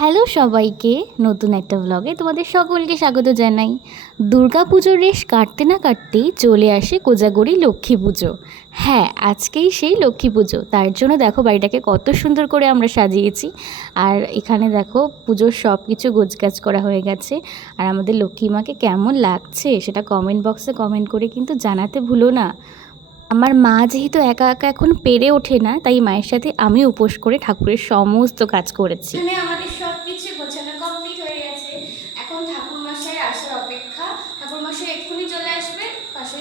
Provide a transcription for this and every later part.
Hello সবাইকে, নতুন একটা ব্লগে তোমাদের সকলকে স্বাগত জানাই। দুর্গাপুজোর রেশ কাটতে না কাটতেই চলে আসে কোজাগরি লক্ষ্মী পুজো। হ্যাঁ, আজকেই সেই লক্ষ্মী পুজো। তার জন্য দেখো বাড়িটাকে কত সুন্দর করে আমরা সাজিয়েছি। আর এখানে দেখো পুজোর সব কিছু গোছগাছ করা হয়ে গেছে। আর আমাদের লক্ষ্মী মাকে কেমন লাগছে সেটা কমেন্ট বক্সে কমেন্ট করে কিন্তু জানাতে ভুলো না। আমার মা যেহেতু একা একা এখন পেরে ওঠে না, তাই মায়ের সাথে আমি উপোস করে ঠাকুরের সমস্ত কাজ করেছি। এখানে আমাদের সব কিছু গোছানো কমপ্লিট হয়ে গেছে। এখন ঠাকুর মশাই আসার অপেক্ষা। ঠাকুর মশাই এক্ষুনি চলে আসবে। পাশে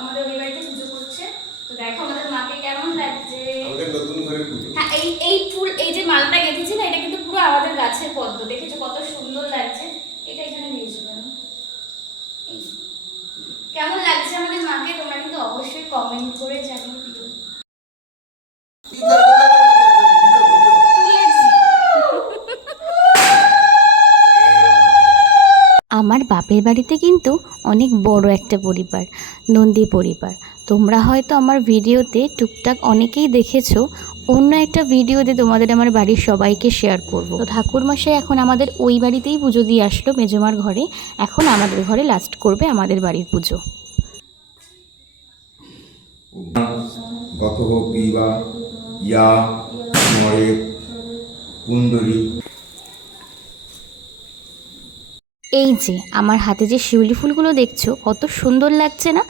আমাদের ওই বাড়িতে পুজো করছে। তো দেখো আমাদের মাকে কেমন লাগছে। আমাদের নতুন ঘরের পুজো। হ্যাঁ, এই ফুল, এই যে মালটা গেঁথেছি না, এটা কিন্তু পুরো আমাদের গাছের পদ্ম। দেখেছো কত সুন্দর লাগছে। এটা এখানে দিয়েছো কেন? কেমন লাগছে আমাদের মাকে তোমরা কিন্তু অবশ্যই কমেন্ট করে জানিয়ে দিও। আমার বাপের বাড়িতে কিন্তু অনেক বড় একটা পরিবার, নন্দী পরিবার। তোমরা হয়তো আমার ভিডিওতে টুকটাক অনেকেই দেখেছো। অন্য একটা ভিডিওতে তোমাদের আমার বাড়ির সবাইকে শেয়ার করব। তো ঠাকুরমশাই এখন আমাদের ওই বাড়িতেই পুজো দিয়ে আসলো মেজমার ঘরে। এখন আমাদের ঘরে লাস্ট করবে আমাদের বাড়ির পুজো। গতঃ পিবা ইয়া মরে কুণ্ডলী। এই যে আমার হাতে যে শিউলি ফুলগুলো দেখছো, কত সুন্দর লাগছে না?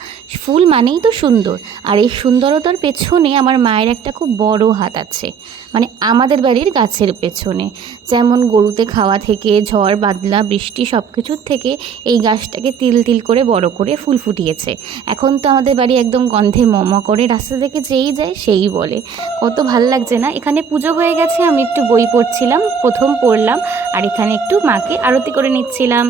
ফুল মানেই তো সুন্দর। আর এই সুন্দরতার পেছনে আমার মায়ের একটা খুব বড় হাত আছে, মানে আমাদের বাড়ির গাছের পেছনে। যেমন গরুতে খাওয়া থেকে ঝড় বাদলা বৃষ্টি সব কিছুর থেকে এই গাছটাকে তিল তিল করে বড় করে ফুল ফুটিয়েছে। এখন তো আমাদের বাড়ি একদম গন্ধে মম করে, রাস্তা থেকে যেই যায় সেই বলে। কত ভাল লাগছে না? এখানে পুজো হয়ে গেছে, আমি একটু বই পড়ছিলাম, প্রথম পড়লাম। আর এখানে একটু মাকে আরতি করে নিচ্ছিলাম।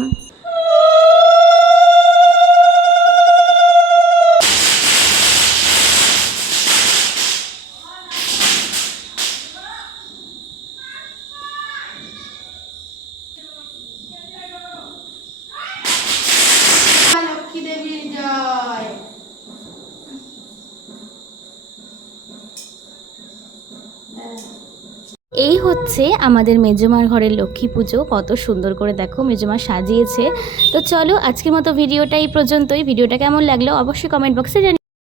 লক্ষ্মী দেবীর জয়। এই হচ্ছে আমাদের মেজমার ঘরের লক্ষ্মী পুজো। কত সুন্দর করে দেখো মেজমা সাজিয়েছে। তো চলো আজকের মতো ভিডিওটা এই পর্যন্তই। ভিডিওটা কেমন লাগলো অবশ্যই কমেন্ট বক্সে জানিও।